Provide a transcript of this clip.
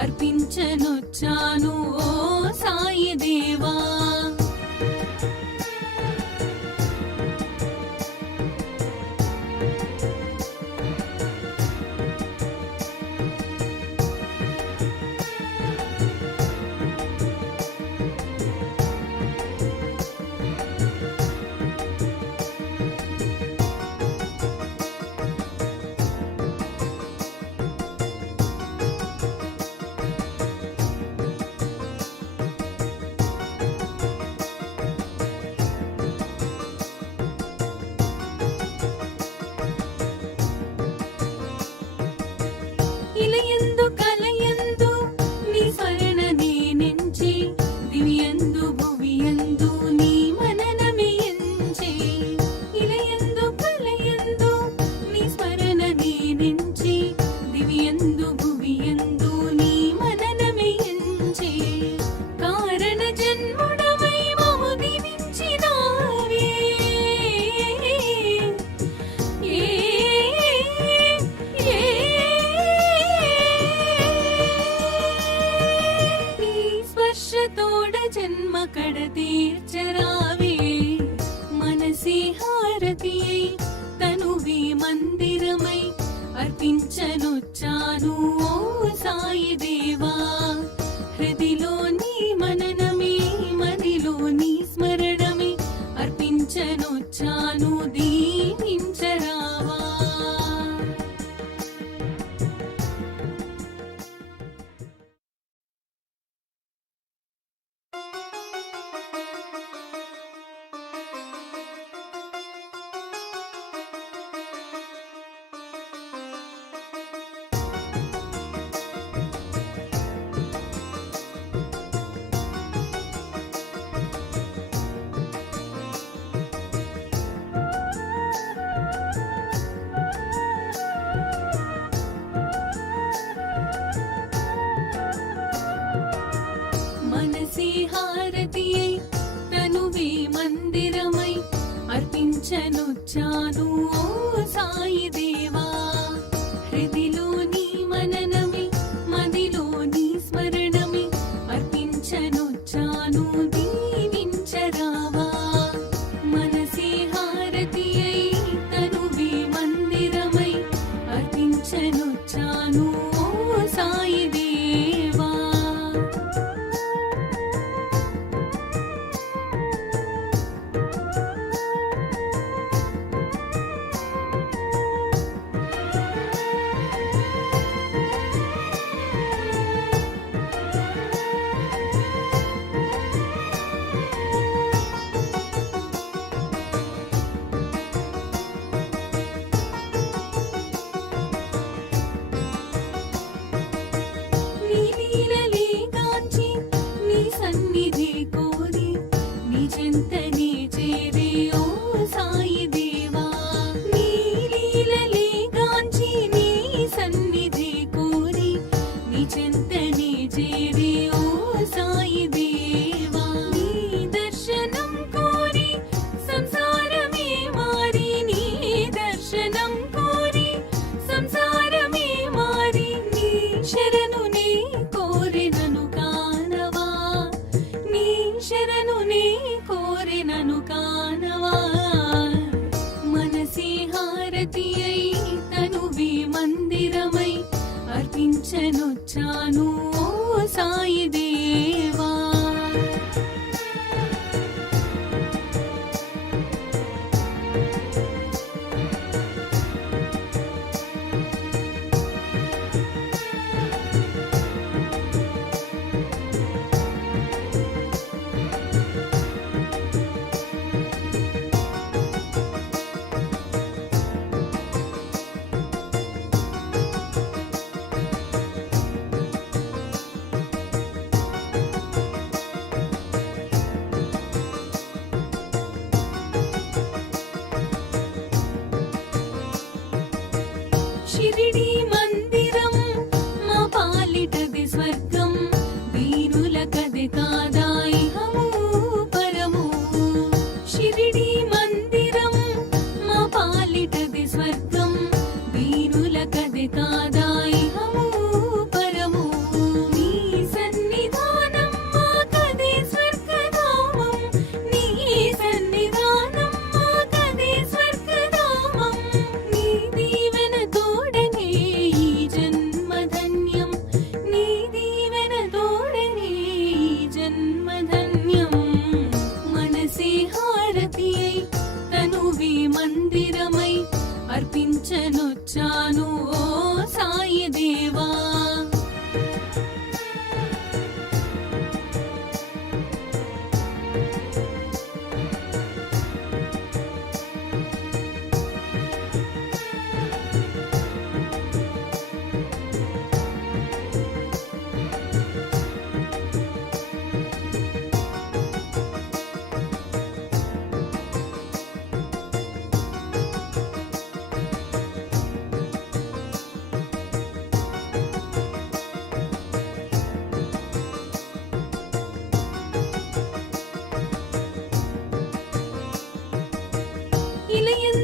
అర్పించనొచ్చాను ఓ సాయి దేవా. ఇలయందు కలయందు నీ స్మరణ నేనెంచి, దివ్యందు భువియందు నీ మననమే ఎంచి. ఇలయందు కలయందు నీ స్మరణ నేనెంచి, దివ్యందు భువియందు నీ మననమే ఎంచి. కారణ జన్ముడవై మము దీవించినావే, తోడ జన్మ కడ తీర్చరావే. మనసి హారతియై తనువి మందిరమై అర్పించనొచ్చాను ఓ సాయి దేవా. హృదిలో నీ మననమే మదిలో నీ స్మరణమే అర్పించనొచ్చాను దీవించరావా. మనసి హారతియై తనువే మందిరమై అర్పించనొచ్చాను ఓ సాయి దేవా. హృదిలో నీ మననమే మదిలో నీ స్మరణమే అర్పించనొచ్చాను దీవించరావా. మనసి హారతియై తనువే మందిరమై అర్పించనొచ్చాను ఓ సాయి దేవా. అర్పించనొచ్చాను ఓ సాయి దేవా. షిరిడి మందిరం మా పాలిటది స్వర్గం, వీరులకది కాదా ఇహము పరము. షిరిడి మందిరం మా పాలిటది స్వర్గం, వీరులకది కాదా ఇహము పరము. నిలయందు